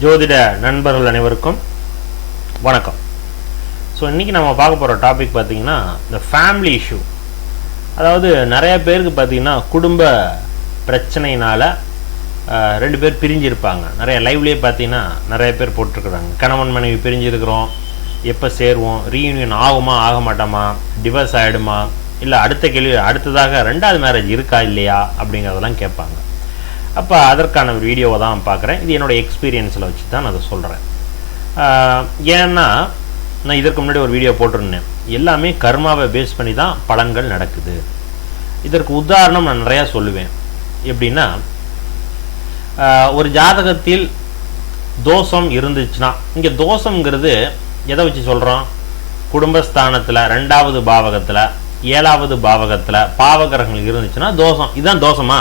ஜோதிட நண்பர்கள் அனைவருக்கும் வணக்கம். ஸோ இன்றைக்கி நம்ம பார்க்க போகிற டாபிக் பார்த்திங்கன்னா இந்த ஃபேமிலி இஷ்யூ. அதாவது நிறைய பேருக்கு பார்த்திங்கன்னா குடும்ப பிரச்சனையினால் ரெண்டு பேர் பிரிஞ்சிருப்பாங்க. நிறைய லைவ்லேயே பார்த்திங்கன்னா நிறைய பேர் போட்டிருக்குறாங்க, கணவன் மனைவி பிரிஞ்சிருக்கிறோம், எப்போ சேருவோம், ரீயூனியன் ஆகுமா ஆக மாட்டோமா, டிவர்ஸ் ஆகிடுமா, இல்லை அடுத்த கேள்வி அடுத்ததாக ரெண்டாவது மேரேஜ் இருக்கா இல்லையா அப்படிங்கிறதெல்லாம் கேட்பாங்க. அப்போ அதற்கான ஒரு வீடியோவை தான் பார்க்குறேன். இது என்னோடய எக்ஸ்பீரியன்ஸில் வச்சு தான் நான் அதை சொல்கிறேன். ஏன்னா நான் இதற்கு முன்னாடி ஒரு வீடியோ போட்டிருந்தேன், எல்லாமே கர்மாவை பேஸ் பண்ணி தான் பலன்கள் நடக்குது. இதற்கு உதாரணம் நான் நிறையா சொல்லுவேன். எப்படின்னா, ஒரு ஜாதகத்தில் தோஷம் இருந்துச்சுன்னா, இங்கே தோஷங்கிறது எதை வச்சு சொல்கிறோம்? குடும்பஸ்தானத்தில் 2வது பாவகத்தில் 7வது பாவகத்தில் பாவகிரகங்கள் இருந்துச்சுன்னா தோஷம். இதுதான் தோஷமா?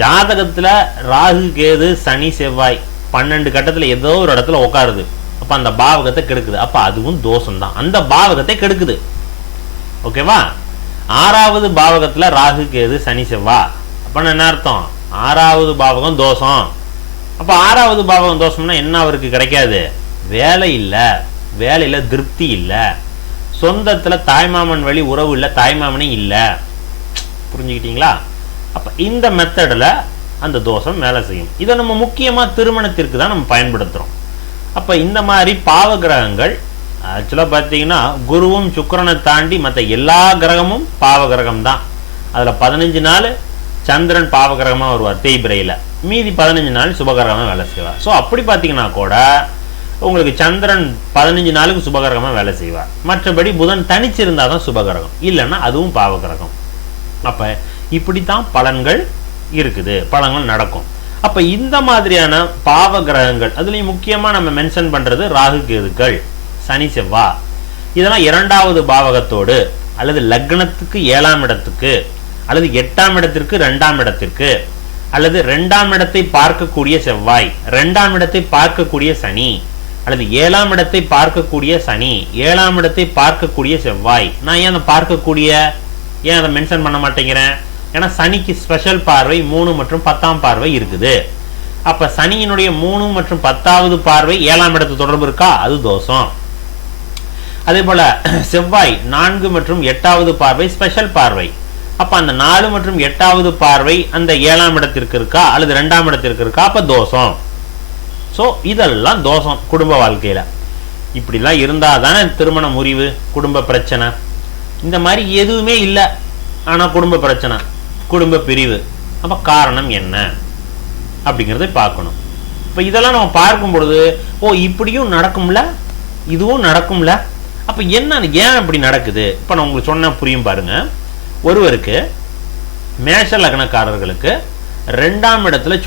ஜாதகத்தில் ராகு கேது சனி செவ்வாய் 12 கட்டத்தில் ஏதோ ஒரு இடத்துல உட்காருது, அப்போ அந்த பாவகத்தை கெடுக்குது. அப்போ அதுவும் தோஷம்தான், அந்த பாவகத்தை கெடுக்குது. ஓகேவா? 6வது பாவகத்தில் ராகு கேது சனி செவ்வாய், அப்போ என்ன அர்த்தம்? 6வது பாவகம் தோஷம். அப்போ 6வது பாவகம் தோஷம்னா என்ன? அவருக்கு கிடைக்காது, வேலை இல்லை, வேலையில் திருப்தி இல்லை, சொந்தத்தில் தாய்மாமன் வழி உறவு இல்லை, தாய்மாமனே இல்லை. புரிஞ்சுக்கிட்டீங்களா? அப்போ இந்த மெத்தடில் அந்த தோஷம் வேலை செய்யும். இதை நம்ம முக்கியமாக திருமணத்திற்கு தான் நம்ம பயன்படுத்துகிறோம். அப்போ இந்த மாதிரி பாவகிரகங்கள் ஆக்சுவலாக பார்த்தீங்கன்னா குருவும் சுக்கிரனை தாண்டி மற்ற எல்லா கிரகமும் பாவகிரகம் தான். அதில் 15 நாள் சந்திரன் பாவகிரகமாக வருவார் தேய்பிரையில், மீதி 15 நாள் சுபகிரகமாக வேலை செய்வார். ஸோ அப்படி பார்த்தீங்கன்னா கூட உங்களுக்கு சந்திரன் 15 நாளுக்கு சுபகிரகமாக வேலை செய்வார். மற்றபடி புதன் தனிச்சிருந்தால் தான் சுபகிரகம், இல்லைன்னா அதுவும் பாவகிரகம். அப்போ இப்படித்தான் பலன்கள் இருக்குது, பலன்கள் நடக்கும். அப்போ இந்த மாதிரியான பாவ கிரகங்கள், அதுலேயும் முக்கியமாக நம்ம மென்ஷன் பண்ணுறது ராகு கேதுக்கள் சனி செவ்வாய், இதெல்லாம் 2வது பாவகத்தோடு அல்லது லக்னத்துக்கு 7ஆம் இடத்துக்கு அல்லது 8ஆம் இடத்திற்கு 2ஆம் இடத்திற்கு அல்லது 2ஆம் இடத்தை பார்க்கக்கூடிய செவ்வாய், 2ஆம் இடத்தை பார்க்கக்கூடிய சனி அல்லது 7ஆம் இடத்தை பார்க்கக்கூடிய சனி, 7ஆம் இடத்தை பார்க்கக்கூடிய செவ்வாய். நான் ஏன் அதை பார்க்கக்கூடிய, ஏன் அதை மென்ஷன் பண்ண மாட்டேங்கிறேன்? ஏன்னா சனிக்கு ஸ்பெஷல் பார்வை 3 மற்றும் 10ஆம் பார்வை இருக்குது. அப்ப சனியினுடைய 3 மற்றும் 10வது பார்வை 7ஆம் இடத்து தொடர்பு இருக்கா? அது தோஷம். அதே போல செவ்வாய் 4 மற்றும் 8வது பார்வை ஸ்பெஷல் பார்வை. அப்ப அந்த 4 மற்றும் 8வது பார்வை அந்த 7ஆம் இடத்திற்கு இருக்கா அல்லது 2ஆம் இடத்திற்கு இருக்கா? அப்ப தோஷம். ஸோ இதெல்லாம் தோஷம் குடும்ப வாழ்க்கையில. இப்படிலாம் இருந்தால் தானே திருமண முறிவு, குடும்ப பிரச்சனை. இந்த மாதிரி எதுவுமே இல்லை, ஆனால் குடும்ப பிரச்சனை, குடும்ப பிரிவு. அப்போ காரணம் என்ன அப்படிங்கிறத பார்க்கணும். இப்போ இதெல்லாம் நம்ம பார்க்கும் பொழுது, ஓ இப்படியும் நடக்கும்ல, இதுவும் நடக்கும்ல, அப்போ என்ன, ஏன் அப்படி நடக்குது? இப்போ நான் உங்களுக்கு சொன்ன புரியும் பாருங்க. ஒருவருக்கு மேஷ லக்னக்காரர்களுக்கு 2ஆம் இடத்துல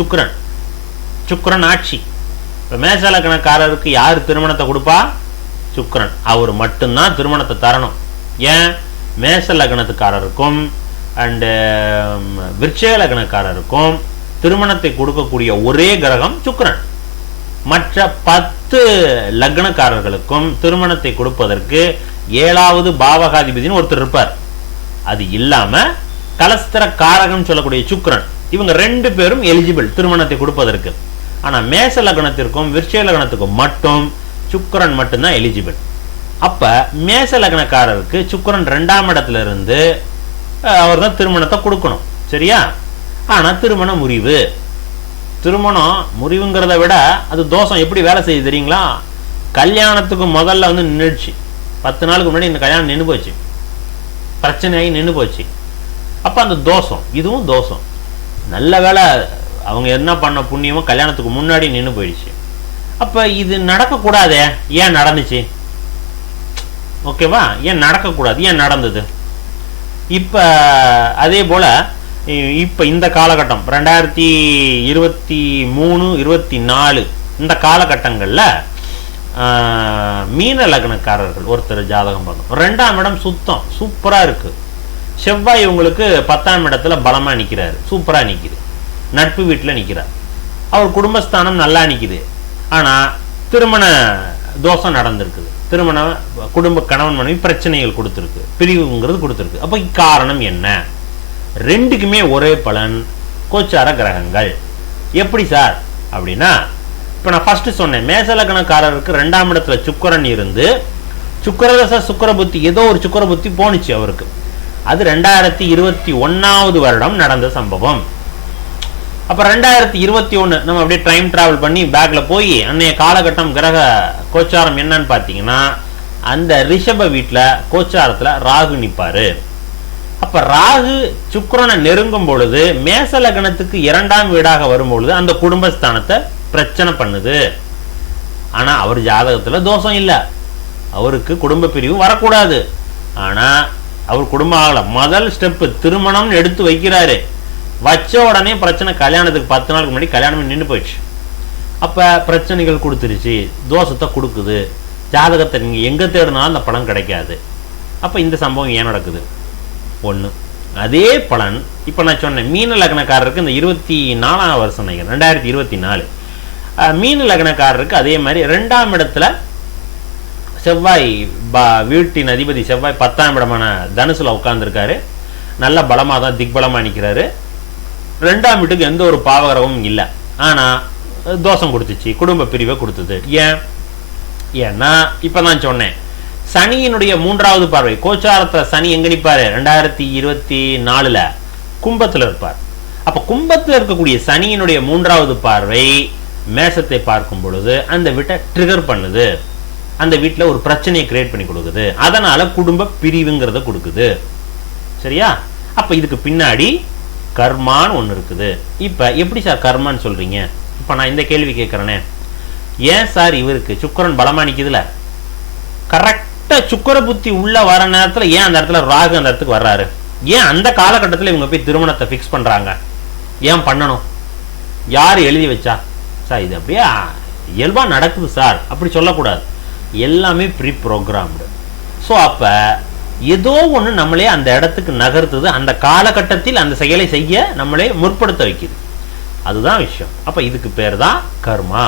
சுக்கிரன் ஆட்சி. இப்போ மேஷ லக்னக்காரருக்கு யார் திருமணத்தை கொடுப்பா? சுக்கிரன். அவர் மட்டும்தான் திருமணத்தை தரணும். ஏன்? மேஷ லக்னத்துக்காரருக்கும் அண்டு விருச்சிக லக்னக்காரருக்கும் திருமணத்தை கொடுக்கக்கூடிய ஒரே கிரகம் சுக்கிரன். மற்ற 10 லக்னக்காரர்களுக்கும் திருமணத்தை கொடுப்பதற்கு 7வது பாவகாதிபதினு ஒருத்தர் இருப்பார். அது இல்லாம கலஸ்திர காரகம் சொல்லக்கூடிய சுக்கிரன், இவங்க 2 பேரும் எலிஜிபிள் திருமணத்தை கொடுப்பதற்கு. ஆனா மேஷ லக்னத்திற்கும் விருச்சிக லக்னத்துக்கும் மட்டும் சுக்கிரன் மட்டும்தான் எலிஜிபிள். அப்ப மேஷ லக்னக்காரருக்கு சுக்கிரன் 2ஆம் இடத்துல இருந்து அவர் தான் திருமணத்தை கொடுக்கணும், சரியா? ஆனா திருமண முறிவு, திருமணம் முறிவுங்கிறத விட அது தோஷம் எப்படி வேலை செய்யுது தெரியுங்களா? கல்யாணத்துக்கு முதல்ல வந்து நின்றுச்சு, 10 நாளுக்கு முன்னாடி இந்த கல்யாணம் நின்று போச்சு, பிரச்சனையாகி நின்று போச்சு. அப்ப அந்த தோஷம், இதுவும் தோஷம். நல்ல வேலை அவங்க என்ன பண்ண புண்ணியமோ கல்யாணத்துக்கு முன்னாடி நின்று போயிடுச்சு. அப்ப இது நடக்கக்கூடாதே, ஏன் நடந்துச்சு? ஓகேவா? ஏன் நடக்கக்கூடாது, ஏன் நடந்தது? இப்போ அதே போல் இப்போ இந்த காலகட்டம் 2023, 24 இந்த காலகட்டங்களில் மீன லக்னக்காரர்கள் ஒருத்தர் ஜாதகம் பார்க்கணும். 2ஆம் இடம் சுத்தம் சூப்பராக இருக்குது. செவ்வாய் உங்களுக்கு 10ஆம் இடத்துல பலமாக நிற்கிறாரு, சூப்பராக நிற்கிது, நட்பு வீட்டில் நிற்கிறார். அவர் குடும்பஸ்தானம் நல்லா நிற்கிது. ஆனால் திருமண தோஷம் நடந்திருக்குது, திருமண குடும்ப கணவன் மனைவி பிரச்சனைகள் கொடுத்துருக்கு, பிரிவுங்கிறது கொடுத்துருக்கு. அப்போ காரணம் என்ன? 2க்குமே ஒரே பலன், கோச்சார கிரகங்கள். எப்படி சார் அப்படின்னா, இப்போ நான் ஃபர்ஸ்ட் சொன்னேன், மேச லக்னக்காரருக்கு 2ஆம் இடத்துல சுக்கிரன் இருந்து சுக்கிரதச சுக்கிர புத்தி ஏதோ ஒரு சுக்கிர புத்தி போனுச்சு அவருக்கு. அது 2021 வருடம் நடந்த சம்பவம். அப்போ 2021 நம்ம அப்படியே டைம் டிராவல் பண்ணி பேக்ல போய் அன்னைய காலகட்டம் கிரக கோச்சாரம் என்னன்னு பார்த்தீங்கன்னா, அந்த ரிஷப வீட்டில் கோச்சாரத்தில் ராகு நிற்பாரு. அப்ப ராகு சுக்கிரனை நெருங்கும் பொழுது மேச லக்னத்துக்கு 2ஆம் வீடாக வரும்பொழுது அந்த குடும்பஸ்தானத்தை பிரச்சனை பண்ணுது. ஆனா அவர் ஜாதகத்துல தோஷம் இல்லை, அவருக்கு குடும்ப பிரிவு வரக்கூடாது. ஆனா அவர் குடும்பம் ஆகல. முதல் ஸ்டெப் திருமணம் எடுத்து வைக்கிறாரு, வச்ச உடனே பிரச்சனை. கல்யாணத்துக்கு 10 நாளுக்கு முன்னாடி கல்யாணம் நின்று போயிடுச்சு. அப்ப பிரச்சனைகள் கொடுத்துருச்சு, தோஷத்தை கொடுக்குது. ஜாதகத்தை நீங்க எங்க தேடினாலும் அந்த பலன் கிடைக்காது. அப்ப இந்த சம்பவம் ஏன் நடக்குது? ஒன்று. அதே பலன் இப்போ நான் சொன்னேன், மீன லக்னக்காரருக்கு இந்த 24ஆம் வருஷம் 2024 மீன லக்னக்காரருக்கு அதே மாதிரி 2ஆம் இடத்துல செவ்வாய், வீட்டின் அதிபதி செவ்வாய் 10ஆம் இடமான தனுசுல உட்கார்ந்துருக்காரு. நல்ல பலமாக தான் திக்பலமாக நிற்கிறாரு. 2ஆம் வீட்டுக்கு எந்த ஒரு பாவகரமும் இல்லை, ஆனால் தோஷம் கொடுத்துச்சு, குடும்ப பிரிவை கொடுத்தது. ஏன்னா இப்போ நான் சொன்னேன், சனியினுடைய 3வது பார்வை கோச்சாரத்துல சனி எங்க நிற்பாரு? 2024 கும்பத்துல இருப்பார். அப்ப கும்பத்துல இருக்கக்கூடிய சனியினுடைய 3வது பார்வை மேசத்தை பார்க்கும் பொழுது அந்த வீட்டை ட்ரிகர் பண்ணுது, அந்த வீட்டில் ஒரு பிரச்சனையை கிரியேட் பண்ணி கொடுக்குது. அதனால குடும்ப பிரிவுங்கிறத கொடுக்குது. சரியா? அப்ப இதுக்கு பின்னாடி கர்மான்னு ஒன்று இருக்குது. இப்ப எப்படி சார் கர்மான்னு சொல்றீங்க? இப்ப நான் இந்த கேள்வி கேட்கிறேனே, ஏன் சார் இவருக்கு சுக்கிரன் பலமா நிக்குதுல, கரெக்ட் சுக்கிர புத்தி உள்ள வர நேரத்தில் ஏன் அந்த இடத்துல ராகு அந்த இடத்துக்கு வர்றாரு? ஏன் அந்த காலகட்டத்தில் இவங்க போய் திருமணத்தை ஃபிக்ஸ் பண்றாங்க? ஏன் பண்ணணும்? யார் எழுதி வச்சா? சார் இது அப்படியே இயல்பா நடக்குது சார் அப்படி சொல்லக்கூடாது. எல்லாமே ப்ரீ ப்ரோக்ராம்டு. ஸோ அப்ப ஏதோ ஒன்று நம்மளே அந்த இடத்துக்கு நகர்த்துது, அந்த காலகட்டத்தில் அந்த செயலை செய்ய நம்மளே முற்படுத்த வைக்குது. அதுதான் விஷயம். அப்ப இதுக்கு பேர் தான் கர்மா.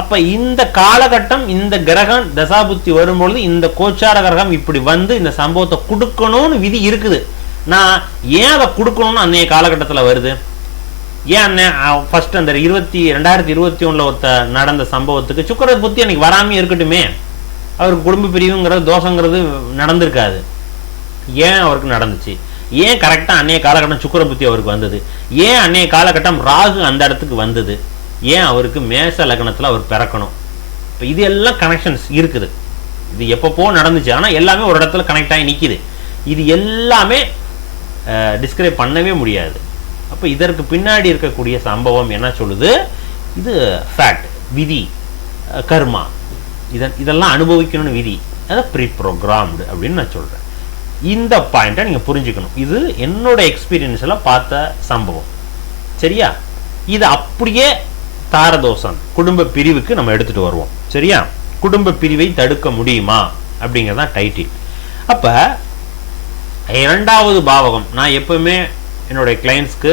அப்ப இந்த காலகட்டம் இந்த கிரகம் தசாபுத்தி வரும்பொழுது இந்த கோச்சார கிரகம் இப்படி வந்து இந்த சம்பவத்தை கொடுக்கணும்னு விதி இருக்குது. நான் ஏன் அதை கொடுக்கணும்னு அன்னைய காலகட்டத்தில் வருது? ஏன் ஃபர்ஸ்ட் அந்த 2021 ஒருத்த நடந்த சம்பவத்துக்கு சுக்கிர புத்தி அன்னைக்கு வராமே இருக்கட்டுமே, அவருக்கு குடும்ப பிரிவுங்கிறது தோஷங்கிறது நடந்திருக்காது. ஏன் அவருக்கு நடந்துச்சு? ஏன் கரெக்டா அன்னைய காலகட்டம் சுக்கிர புத்தி அவருக்கு வந்தது? ஏன் அன்னைய காலகட்டம் ராகு அந்த இடத்துக்கு வந்தது? ஏன் அவருக்கு மேச லக்னத்தில் அவர் பிறக்கணும்? இப்போ இது எல்லாம் கனெக்ஷன்ஸ் இருக்குது. இது எப்பப்போ நடந்துச்சு, ஆனால் எல்லாமே ஒரு இடத்துல கனெக்ட் ஆகி நிற்கிது. இது எல்லாமே டிஸ்கிரைப் பண்ணவே முடியாது. அப்போ இதற்கு பின்னாடி இருக்கக்கூடிய சம்பவம் என்ன சொல்லுது? இது ஃபேக்ட், விதி, கர்மா. இதெல்லாம் அனுபவிக்கணும்னு விதி, அதை ப்ரீ ப்ரோக்ராம்டு அப்படின்னு நான் சொல்கிறேன். இந்த பாயிண்ட்டை நீங்கள் புரிஞ்சுக்கணும். இது என்னோட எக்ஸ்பீரியன்ஸில் பார்த்த சம்பவம். சரியா? இது அப்படியே தாரதோஷம் குடும்ப பிரிவுக்கு நம்ம எடுத்துட்டு வருவோம். சரியா? குடும்ப பிரிவை தடுக்க முடியுமா அப்படிங்கிறதான் டைட்டில். அப்ப 2வது பாவகம் நான் எப்பவுமே என்னுடைய கிளைண்ட்ஸ்க்கு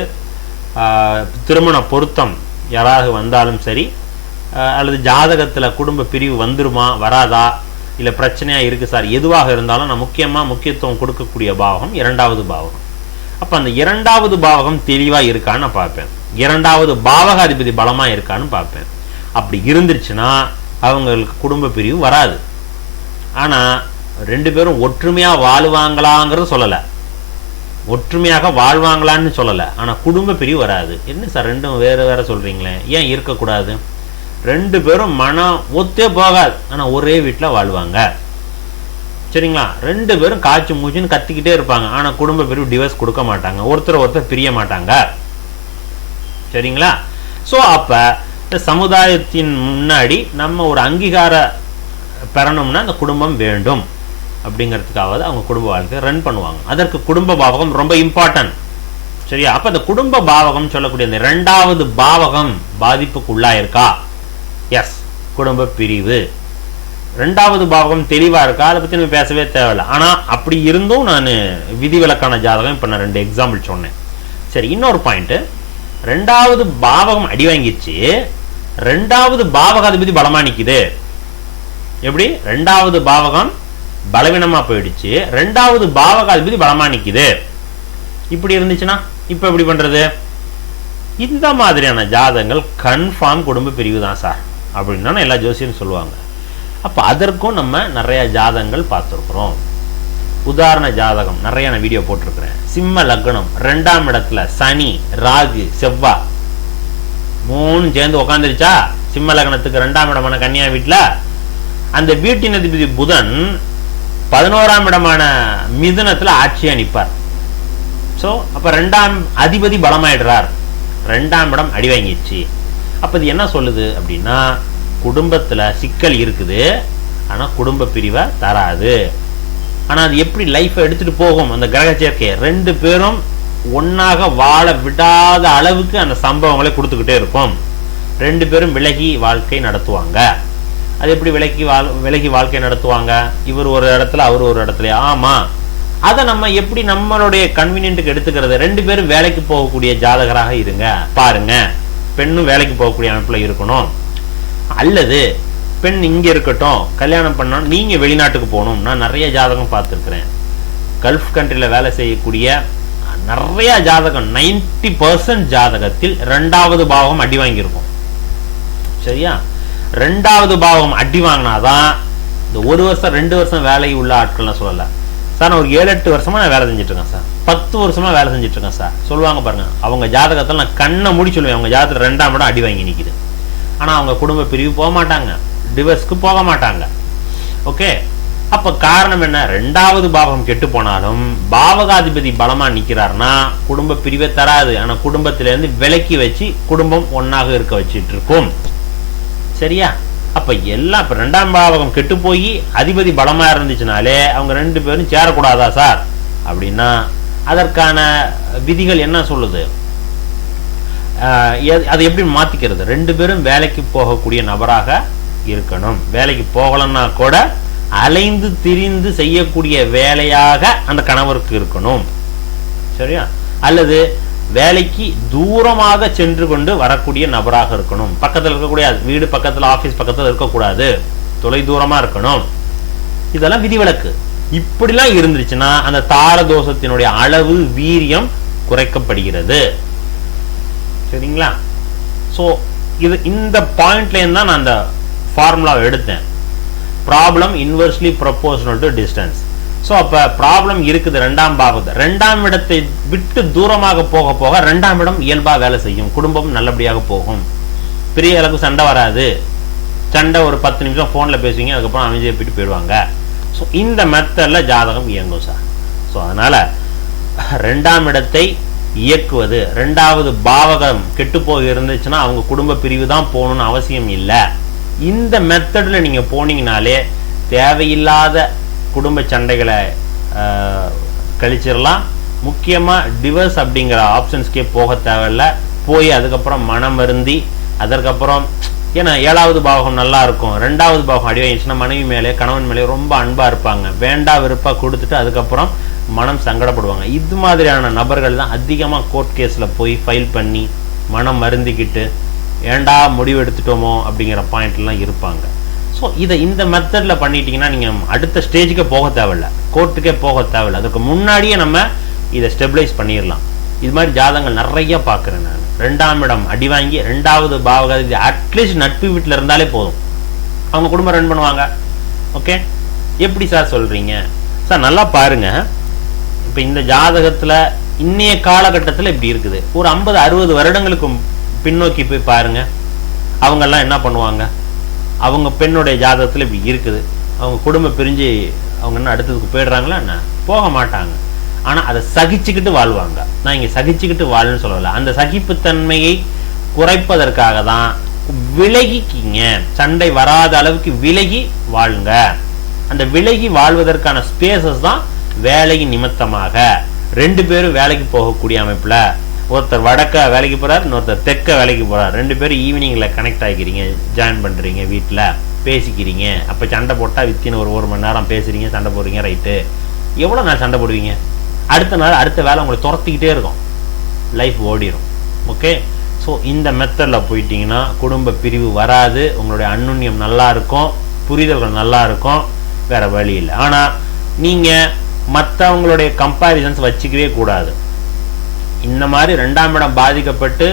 திருமண பொருத்தம் யாராவது வந்தாலும் சரி, அல்லது ஜாதகத்தில் குடும்ப பிரிவு வந்துருமா வராதா, இல்லை பிரச்சனையா இருக்கு சார், எதுவாக இருந்தாலும் நான் முக்கியத்துவம் கொடுக்கக்கூடிய பாவகம் 2வது பாவகம். அப்போ அந்த 2வது பாவகம் தெளிவாக இருக்கான்னு நான் பார்ப்பேன். 2வது பாவக அதிபதி பலமா இருக்கான்னு பார்ப்பேன். அப்படி இருந்துருச்சுன்னா அவங்களுக்கு குடும்ப பிரிவு வராது. ஆனா 2 பேரும் ஒற்றுமையா வாழ்வாங்களாங்கிறது சொல்லலை, ஒற்றுமையாக வாழ்வாங்களான்னு சொல்லலை, ஆனா குடும்ப பிரிவு வராது. என்ன சார் ரெண்டும் வேற சொல்றீங்களே, ஏன் இருக்கக்கூடாது? 2 பேரும் மனம் ஒத்தே போகாது, ஆனா ஒரே வீட்டில் வாழ்வாங்க. சரிங்களா? 2 பேரும் காய்ச்சி மூச்சுன்னு கத்திக்கிட்டே இருப்பாங்க, ஆனா குடும்ப பிரிவு டிவோர்ஸ் கொடுக்க மாட்டாங்க, ஒருத்தர் பிரிய மாட்டாங்க. சரிங்களா? ஸோ அப்ப சமுதாயத்தின் முன்னாடி நம்ம ஒரு அங்கீகார பெறணும்னா அந்த குடும்பம் வேண்டும் அப்படிங்கிறதுக்காவது அவங்க குடும்ப வாழ்க்கை ரன் பண்ணுவாங்க. அதற்கு குடும்ப பாவகம் ரொம்ப இம்பார்ட்டன்ட். சரியா? அப்ப அந்த குடும்ப பாவகம் சொல்லக்கூடிய அந்த 2வது பாவகம் பாதிப்புக்கு உள்ளாயிருக்கா? எஸ், குடும்ப பிரிவு. 2வது பாவகம் தெளிவா இருக்கா? அதை பத்தி நம்ம பேசவே தேவையில்லை. ஆனா அப்படி இருந்தும் நான் விதிவிலக்கான ஜாதகம் இப்ப நான் 2 எக்ஸாம்பிள் சொன்னேன். சரி, இன்னொரு பாயிண்ட், 2வது பாவகம் அடி வாங்கிச்சு, 2வது பாவக அதிபதி பலமா நிக்குது. எப்படி? 2வது பாவகம் பலவீனமா போயிடுச்சு, 2வது பாவக அதிபதி பலமா நிக்குது. இப்படி இருந்துச்சுன்னா இப்ப எப்படி பண்றது? இந்த மாதிரியான ஜாதகங்கள் கன்ஃபார்ம் குடும்ப பிரிவு தான் சார். அப்படின்னு எல்லா ஜோசியரும் சொல்லுவாங்க. அப்போ அதற்கும் நம்ம நிறைய ஜாதகங்கள் பார்த்துருக்குறோம். உதாரண ஜாதகம் நிறைய நான் வீடியோ போட்டிருக்கிறேன். சிம்ம லக்னம் 2ஆம் இடத்துல சனி, ராகு, செவ்வாய் 3 சேர்ந்து உட்காந்துருச்சா சிம்ம லக்னத்துக்கு 2ஆம் இடமான கன்னியா வீட்டில், அந்த வீட்டின் அதிபதி புதன் 11ஆம் இடமான மிதுனத்தில் ஆட்சியா நிற்பார். ஸோ அப்போ 2ஆம் அதிபதி பலமாயிடுறார், 2ஆம் இடம் அடி வாங்கிடுச்சு. அப்போ இது என்ன சொல்லுது அப்படின்னா, குடும்பத்தில் சிக்கல் இருக்குது, ஆனால் குடும்ப பிரிவை தராது. ஆனால் அது எப்படி லைஃப்பை எடுத்துகிட்டு போகும் அந்த கிரக சேர்க்கை, 2 பேரும் ஒன்றாக வாழ விடாத அளவுக்கு அந்த சம்பவங்களை கொடுத்துக்கிட்டே இருக்கும். 2 பேரும் விலகி வாழ்க்கை நடத்துவாங்க. அது எப்படி விலகி வாழ்க்கை நடத்துவாங்க? இவர் ஒரு இடத்துல அவர் ஒரு இடத்துல. ஆமாம், அதை நம்ம எப்படி நம்மளுடைய கன்வீனியன்ட்டுக்கு எடுத்துக்கிறது? 2 பேரும் வேலைக்கு போகக்கூடிய ஜாதகராக இருங்க பாருங்க. பெண்ணும் வேலைக்கு போகக்கூடிய அமைப்பில் இருக்கணும், அல்லது பெண் இங்கே இருக்கட்டும், கல்யாணம் பண்ணணும், நீங்கள் வெளிநாட்டுக்கு போகணும். நான் நிறைய ஜாதகம் பார்த்துருக்குறேன். கல்ஃப் கண்ட்ரியில் வேலை செய்யக்கூடிய நிறைய ஜாதகம் 90% ஜாதகத்தில் 2வது பாவம் அடி வாங்கியிருக்கும். சரியா? 2வது பாவம் அடி வாங்கினாதான் இந்த 1 வருஷம் 2 வருஷம் வேலை உள்ள ஆட்கள்லாம் சொல்லலை. சார் நான் ஒரு 7-8 வருஷமா நான் வேலை செஞ்சுட்டு இருக்கேன் சார், 10 வருஷமா வேலை செஞ்சுட்டு இருக்கேன் சார் சொல்லுவாங்க பாருங்க. அவங்க ஜாதகத்தில் நான் கண்ணை மூடி சொல்லுவேன், அவங்க ஜாதகத்தில் 2ஆம் இடம் அடி வாங்கி நிற்குது. ஆனால் அவங்க குடும்ப பிரிவு போக மாட்டாங்க, டிவர்ஸ்க்கு போக மாட்டாங்க. ஓகே, அப்போ காரணம் என்ன? 2வது பாவம் கெட்டு போனாலும் பாவகாதிபதி பலமா நிற்கிறாருன்னா குடும்ப பிரிவை தராது, ஆனால் குடும்பத்திலேருந்து விலக்கி வச்சு குடும்பம் ஒன்றாக இருக்க வச்சுட்டு இருக்கும். சரியா? அப்போ எல்லாம் இப்போ 2ஆம் பாவகம் கெட்டு போய் அதிபதி பலமாக இருந்துச்சுனாலே அவங்க 2 பேரும் சேரக்கூடாதா சார் அப்படின்னா, அதற்கான விதிகள் என்ன சொல்லுது? அதை எப்படி மாற்றிக்கிறது? 2 பேரும் வேலைக்கு போகக்கூடிய நபராக இருக்கணும். வேலைக்கு போகலன்னா கூட அலைந்து திரிந்து செய்யக்கூடிய வேலையாக அந்த கணவருக்கு இருக்கணும். சரியா? அல்லது வேலைக்கு தூரமாக சென்று கொண்டு வரக்கூடிய நபராக இருக்கணும். பக்கத்தில் இருக்கக்கூடிய வீடு பக்கத்தில், ஆஃபீஸ் பக்கத்தில் இருக்கக்கூடாது, தொலை தூரமாக இருக்கணும். இதெல்லாம் விதிவிலக்கு. இப்படிலாம் இருந்துச்சுன்னா அந்த தாரதோஷத்தினுடைய அளவு, வீரியம் குறைக்கப்படுகிறது. சரிங்களா? ஸோ இது இந்த பாயிண்ட்லேருந்து தான் நான் அந்த ஃபார்முலாவை எடுத்தேன். Problem inversely proportional to distance. So அப்போ ப்ராப்ளம் இருக்குது 2ஆம் பாவத்தை. 2ஆம் இடத்தை விட்டு தூரமாக போக போக 2ஆம் இடம் இயல்பாக வேலை செய்யும், குடும்பம் நல்லபடியாக போகும், பெரிய அளவுக்கு சண்டை வராது. சண்டை ஒரு 10 நிமிஷம் ஃபோனில் பேசுவீங்க, அதுக்கப்புறம் அமைதியை போயிட்டு போயிடுவாங்க. ஸோ இந்த மெத்தடில் ஜாதகம் இயங்கும் சார். ஸோ அதனால் 2ஆம் இடத்தை இயக்குவது, 2வது பாவகம் கெட்டு போய் இருந்துச்சுன்னா அவங்க குடும்ப பிரிவு தான் போகணும்னு அவசியம் இல்லை. இந்த மெத்தடில் நீங்கள் போனீங்கனாலே தேவையில்லாத குடும்ப சண்டைகளை கழிச்சிடலாம். முக்கியமாக டிவர்ஸ் அப்படிங்கிற ஆப்ஷன்ஸ்க்கே போக தேவையில்லை. போய் அதுக்கப்புறம் மனம் வருந்தி, அதற்கப்புறம் ஏன்னா 7வது பாவகம் நல்லா இருக்கும், 2வது பாவகம் அடி வாங்கிச்சுன்னா மனைவி மேலே கணவன் மேலே ரொம்ப அன்பாக இருப்பாங்க, வேண்டா விருப்பாக கொடுத்துட்டு அதுக்கப்புறம் மனம் சங்கடப்படுவாங்க. இது மாதிரியான நபர்கள் தான் அதிகமாக கோர்ட் கேஸில் போய் ஃபைல் பண்ணி மனம் மருந்திக்கிட்டு ஏண்டா முடிவு எடுத்துட்டோமோ அப்படிங்கிற பாயிண்ட்லாம் இருப்பாங்க. ஸோ இதை இந்த மெத்தடில் பண்ணிட்டீங்கன்னா நீங்கள் அடுத்த ஸ்டேஜுக்கே போக தேவையில்லை, கோர்ட்டுக்கே போக தேவையில்லை. அதுக்கு முன்னாடியே நம்ம இதை ஸ்டெபிளைஸ் பண்ணிடலாம். இது மாதிரி ஜாதகங்கள் நிறைய பார்க்குறேன் நான். 2ஆம் இடம் அடி வாங்கி 2வது பாவகாதி அட்லீஸ்ட் நட்பு வீட்டில் இருந்தாலே போதும், அவங்க குடும்பம் ரன் பண்ணுவாங்க. ஓகே, எப்படி சார் சொல்கிறீங்க? சார் நல்லா பாருங்கள். இப்போ இந்த ஜாதகத்தில் இன்னைய காலகட்டத்தில் இப்படி இருக்குது. ஒரு 50-60 வருடங்களுக்கு பின்னோக்கி போய் பாருங்க, அவங்கெல்லாம் என்ன பண்ணுவாங்க? அவங்க பெண்ணுடைய ஜாதகத்தில் இப்படி இருக்குது, அவங்க குடும்பம் பிரிஞ்சு அவங்க என்ன அடுத்ததுக்கு போயிடுறாங்களா? என்ன போக மாட்டாங்க. ஆனால் அதை சகிச்சுக்கிட்டு வாழ்வாங்க. நான் இங்கே சகிச்சுக்கிட்டு வாழுன்னு சொல்லலை, அந்த சகிப்புத்தன்மையை குறைப்பதற்காக தான் விலகிக்கிங்க, சண்டை வராத அளவுக்கு விலகி வாழுங்க. அந்த விலகி வாழ்வதற்கான ஸ்பேசஸ் தான் வேலை நிமித்தமாக 2 பேரும் வேலைக்கு போகக்கூடிய அமைப்பில், ஒருத்தர் வடக்க வேலைக்கு போகிறார், இன்னொருத்தர் தெற்க வேலைக்கு போகிறார், 2 பேரும் ஈவினிங்கில் கனெக்ட் ஆகிக்கிறீங்க, ஜாயின் பண்ணுறீங்க, வீட்டில் பேசிக்கிறீங்க. அப்போ சண்டை போட்டால் வித்தின் ஒரு மணி நேரம் பேசுகிறீங்க, சண்டை போடுறீங்க, ரைட்டு. எவ்வளோ நாள் சண்டை போடுவீங்க? அடுத்த நாள் அடுத்த வேலை உங்களை துரத்திக்கிட்டே இருக்கும், லைஃப் ஓடிடும். ஓகே, ஸோ இந்த மெத்தடில் போயிட்டீங்கன்னா குடும்ப பிரிவு வராது, உங்களுடைய அன்னுன்யம் நல்லா இருக்கும், புரிதல்கள் நல்லா இருக்கும், வேறு வழி இல்லை. ஆனால் நீங்கள் மற்றவங்களுடைய கம்பேரிசன்ஸ் வச்சுக்கவே கூடாது. இந்த மாதிரி 2ஆம் இடம் பாதிக்கப்பட்டு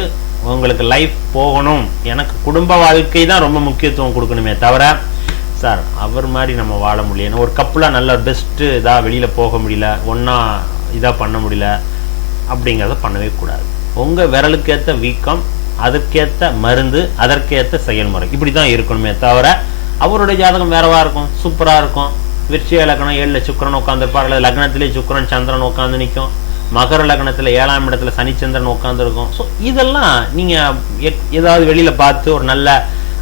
உங்களுக்கு லைஃப் போகணும், எனக்கு குடும்ப வாழ்க்கை தான் ரொம்ப முக்கியத்துவம் கொடுக்கணுமே தவிர சார் அவர் மாதிரி நம்ம வாழ முடியல, ஒரு கப்புளாக நல்ல பெஸ்ட்டு இதாக வெளியில் போக முடியல, ஒன்றா இதாக பண்ண முடியல அப்படிங்கிறத பண்ணவே கூடாது. உங்கள் விரலுக்கேற்ற வீக்கம், அதற்கேற்ற மருந்து, அதற்கேற்ற செயல்முறை இப்படி தான் இருக்கணுமே தவிர அவருடைய ஜாதகம் வேறவா இருக்கும், சூப்பராக இருக்கும், விருச்சிக லக்னம் 7ல் சுக்கிரன் உட்காந்துருப்பார், அல்லது லக்னத்திலே சுக்கிரன் சந்திரன் உட்காந்து நிற்கும், மகர லக்னத்தில் 7ஆம் இடத்துல சனிச்சந்திரன் உட்காந்துருக்கும். ஸோ இதெல்லாம் நீங்கள் ஏதாவது வெளியில் பார்த்து ஒரு நல்ல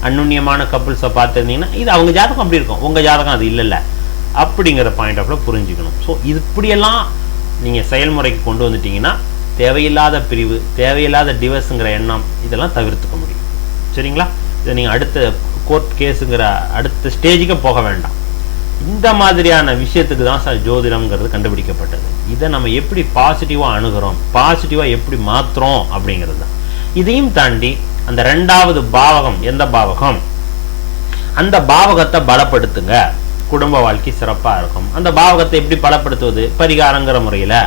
அந்நுண்ணியமான கப்புள்ஸை பார்த்துருந்தீங்கன்னா இது அவங்க ஜாதகம் அப்படி இருக்கும், உங்கள் ஜாதகம் அது இல்லைல்ல அப்படிங்கிற பாயிண்ட் ஆஃப் புரிஞ்சுக்கணும். ஸோ இது இப்படியெல்லாம் நீங்கள் செயல்முறைக்கு கொண்டு வந்துட்டீங்கன்னா தேவையில்லாத பிரிவு, தேவையில்லாத டிவர்ஸுங்கிற எண்ணம் இதெல்லாம் தவிர்த்துக்க முடியும். சரிங்களா? இதை நீங்கள் அடுத்த கோர்ட் கேஸுங்கிற அடுத்த ஸ்டேஜுக்கு போக வேண்டாம். இந்த மாதிரியான விஷயத்துக்கு தான் சார் ஜோதிடம்ங்கிறது கண்டுபிடிக்கப்பட்டது. இதை நம்ம எப்படி பாசிட்டிவாக அணுகிறோம், பாசிட்டிவாக எப்படி மாற்றுறோம் அப்படிங்கிறது தான். இதையும் தாண்டி அந்த 2வது பாவகம், எந்த பாவகம், அந்த பாவகத்தை பலப்படுத்துங்க, குடும்ப வாழ்க்கை சிறப்பாக இருக்கும். அந்த பாவகத்தை எப்படி பலப்படுத்துவது? பரிகாரங்கிற முறையில்.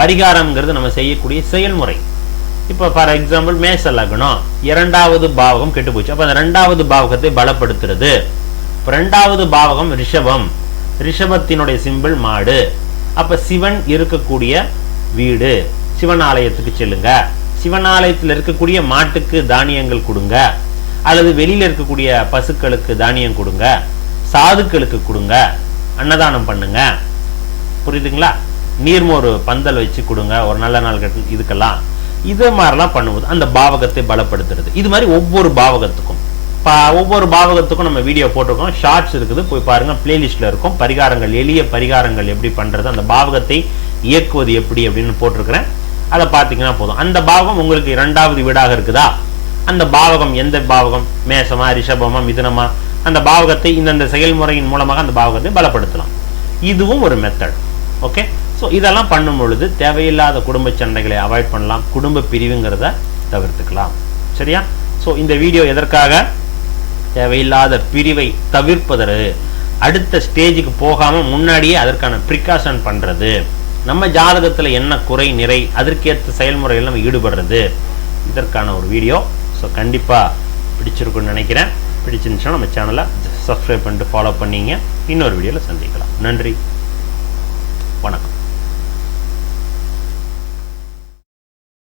பரிகாரம்ங்கிறது நம்ம செய்யக்கூடிய செயல்முறை. இப்போ ஃபார் எக்ஸாம்பிள் மேஷ லக்னம் 2வது பாவகம் கெட்டு போச்சு, அப்போ அந்த 2வது பாவகத்தை பலப்படுத்துறது. இப்போ 2வது பாவகம் ரிஷபம், ரிஷபத்தினுடைய சிம்பிள் மாடு. அப்போ சிவன் இருக்கக்கூடிய வீடு, சிவன் ஆலயத்துக்கு செல்லுங்க, சிவன் ஆலயத்தில் இருக்கக்கூடிய மாட்டுக்கு தானியங்கள் கொடுங்க, அல்லது வெளியில் இருக்கக்கூடிய பசுக்களுக்கு தானியம் கொடுங்க, சாதுக்களுக்கு கொடுங்க, அன்னதானம் பண்ணுங்க. புரியுதுங்களா? நீர்மோர் பந்தல் வச்சு கொடுங்க ஒரு நல்ல நாள் கட்டு, இதுக்கெல்லாம் இது மாதிரிலாம் பண்ணும்போது அந்த பாவகத்தை பலப்படுத்துறது. இது மாதிரி ஒவ்வொரு பாவகத்துக்கும் ஒவ்வொரு பாவகத்துக்கும் நம்ம வீடியோ போட்டிருக்கோம், ஷார்ட்ஸ் இருக்குது, போய் பாருங்க, பிளேலிஸ்ட்ல இருக்கும். பரிகாரங்கள், எளிய பரிகாரங்கள் எப்படி பண்றது, அந்த பாவகத்தை இயக்குவது எப்படி அப்படின்னு போட்டிருக்கிறேன், அதை பார்த்தீங்கன்னா போதும். அந்த பாவகம் உங்களுக்கு 2வது வீடாக இருக்குதா, அந்த பாவகம் எந்த பாவகம், மேஷமா ரிஷபமா மிதுனமா, அந்த பாவகத்தை இந்தந்த செயல்முறையின் மூலமாக அந்த பாவகத்தை பலப்படுத்தலாம். இதுவும் ஒரு மெத்தட். ஓகே, ஸோ இதெல்லாம் பண்ணும் பொழுது தேவையில்லாத குடும்ப சண்டைகளை அவாய்ட் பண்ணலாம், குடும்ப பிரிவுங்கிறத தவிர்த்துக்கலாம். சரியா? ஸோ இந்த வீடியோ எதற்காக, தேவையில்லாத பிரிவை தவிர்ப்பதற்கு, அடுத்த ஸ்டேஜுக்கு போகாமல் முன்னாடியே அதற்கான ப்ரிகாஷன் பண்ணுறது, நம்ம ஜாதகத்தில் என்ன குறை நிறை அதற்கேற்ற செயல்முறையில் நம்ம ஈடுபடுறது, இதற்கான ஒரு வீடியோ. ஸோ கண்டிப்பாக பிடிச்சிருக்குன்னு நினைக்கிறேன். பிடிச்சிருந்துச்சுன்னா நம்ம சேனலை சப்ஸ்கிரைப் பண்ணிட்டு ஃபாலோ பண்ணிங்க. இன்னொரு வீடியோவில் சந்திக்கலாம். நன்றி, வணக்கம்.